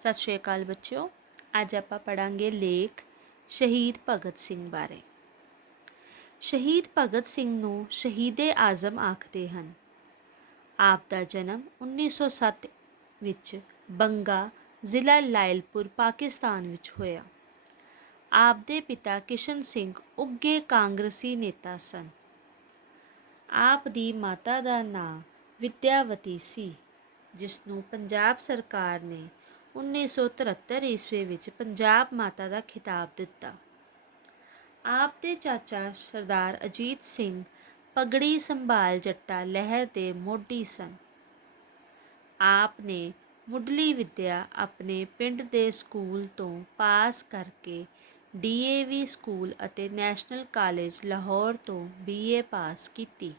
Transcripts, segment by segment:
ਸਤਿ ਸ਼੍ਰੀ ਅਕਾਲ ਬੱਚਿਓ। ਅੱਜ ਆਪਾਂ ਪੜਾਂਗੇ ਲੇਖ ਸ਼ਹੀਦ ਭਗਤ ਸਿੰਘ ਬਾਰੇ। ਸ਼ਹੀਦ ਭਗਤ ਸਿੰਘ ਨੂੰ ਸ਼ਹੀਦੇ ਆਜ਼ਮ ਆਖਦੇ ਹਨ। ਆਪ ਦਾ ਜਨਮ 1907 ਵਿੱਚ ਬੰਗਾ ਜ਼ਿਲ੍ਹਾ ਲਾਇਲਪੁਰ, ਪਾਕਿਸਤਾਨ ਵਿੱਚ ਹੋਇਆ। ਆਪ ਦੇ ਪਿਤਾ ਕਿਸ਼ਨ ਸਿੰਘ ਉੱਗੇ ਕਾਂਗਰਸੀ ਨੇਤਾ ਸਨ। ਆਪ ਦੀ ਮਾਤਾ ਦਾ ਨਾਂ ਵਿਦਿਆਵਤੀ ਸੀ ਜਿਸ ਨੂੰ ਪੰਜਾਬ ਸਰਕਾਰ ਨੇ 1973 ਈਸਵੀ ਵਿੱਚ ਪੰਜਾਬ ਮਾਤਾ ਦਾ ਖਿਤਾਬ ਦਿੱਤਾ। ਆਪ ਦੇ ਚਾਚਾ ਸਰਦਾਰ ਅਜੀਤ ਸਿੰਘ ਪਗੜੀ ਸੰਭਾਲ ਜੱਟਾ ਲਹਿਰ ਦੇ ਮੋਢੀ ਸਨ। ਆਪ ਨੇ ਮੁੱਢਲੀ ਵਿੱਦਿਆ ਆਪਣੇ ਪਿੰਡ ਦੇ ਸਕੂਲ ਤੋਂ ਪਾਸ ਕਰਕੇ ਡੀਏਵੀ ਸਕੂਲ ਅਤੇ ਨੈਸ਼ਨਲ ਕਾਲਜ ਲਾਹੌਰ ਤੋਂ ਬੀਏ ਪਾਸ ਕੀਤੀ।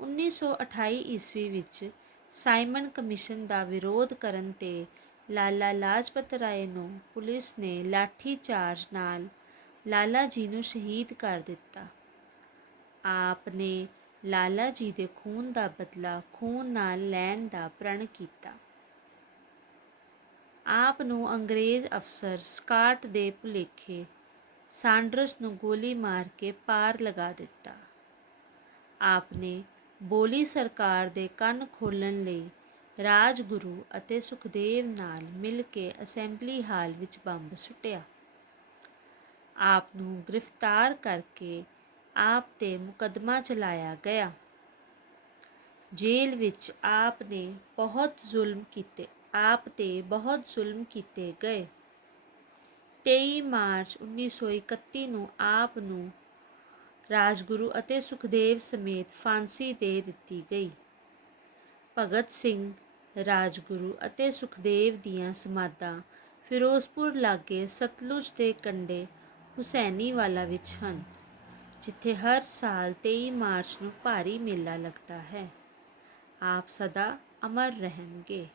1928 ਈਸਵੀ ਵਿੱਚ ਸਾਈਮਨ ਕਮਿਸ਼ਨ ਦਾ ਵਿਰੋਧ ਕਰਨ ਤੇ ਲਾਲਾ ਲਾਜਪਤ ਰਾਏ ਨੂੰ ਪੁਲਿਸ ਨੇ ਲਾਠੀ ਚਾਰਜ ਨਾਲ ਲਾਲਾ ਜੀ ਨੂੰ ਸ਼ਹੀਦ ਕਰ ਦਿੱਤਾ। ਆਪ ਨੇ ਲਾਲਾ ਜੀ ਦੇ ਖੂਨ ਦਾ ਬਦਲਾ ਖੂਨ ਨਾਲ ਲੈਣ ਦਾ ਪ੍ਰਣ ਕੀਤਾ। ਆਪ ਨੂੰ ਅੰਗਰੇਜ਼ ਅਫਸਰ ਸਕਾਟ ਦੇ ਭੁਲੇਖੇ ਸਾਂਡਰਸ ਨੂੰ ਗੋਲੀ ਮਾਰ ਕੇ ਪਾਰ ਲਗਾ ਦਿੱਤਾ। ਆਪ ਨੇ ਬੋਲੀ ਸਰਕਾਰ ਦੇ ਕੰਨ ਖੋਲਣ ਲਈ ਰਾਜਗੁਰੂ ਅਤੇ ਸੁਖਦੇਵ ਨਾਲ ਮਿਲ ਕੇ ਅਸੈਂਬਲੀ ਹਾਲ ਵਿੱਚ ਬੰਬ ਸੁੱਟਿਆ। ਆਪ ਨੂੰ ਗ੍ਰਿਫਤਾਰ ਕਰਕੇ ਆਪ ਤੇ ਮੁਕੱਦਮਾ ਚਲਾਇਆ ਗਿਆ। ਜੇਲ੍ਹ ਵਿੱਚ ਆਪ ਨੇ ਬਹੁਤ ਜ਼ੁਲਮ ਕੀਤੇ, ਆਪ ਤੇ ਬਹੁਤ ਜ਼ੁਲਮ ਕੀਤੇ ਗਏ। 23 ਮਾਰਚ 1931 ਨੂੰ ਆਪ ਨੂੰ ਰਾਜਗੁਰੂ ਅਤੇ ਸੁਖਦੇਵ ਸਮੇਤ ਫਾਂਸੀ ਦੇ ਦਿੱਤੀ ਗਈ। ਭਗਤ ਸਿੰਘ, ਰਾਜਗੁਰੂ ਅਤੇ ਸੁਖਦੇਵ ਦੀਆਂ ਸਮਾਧਾਂ ਫਿਰੋਜ਼ਪੁਰ ਲਾਗੇ ਸਤਲੁਜ ਦੇ ਕੰਢੇ ਹੁਸੈਨੀਵਾਲਾ ਵਿੱਚ ਹਨ, ਜਿੱਥੇ ਹਰ ਸਾਲ 23 ਮਾਰਚ ਨੂੰ ਭਾਰੀ ਮੇਲਾ ਲੱਗਦਾ ਹੈ। ਆਪ ਸਦਾ ਅਮਰ ਰਹਿਣਗੇ।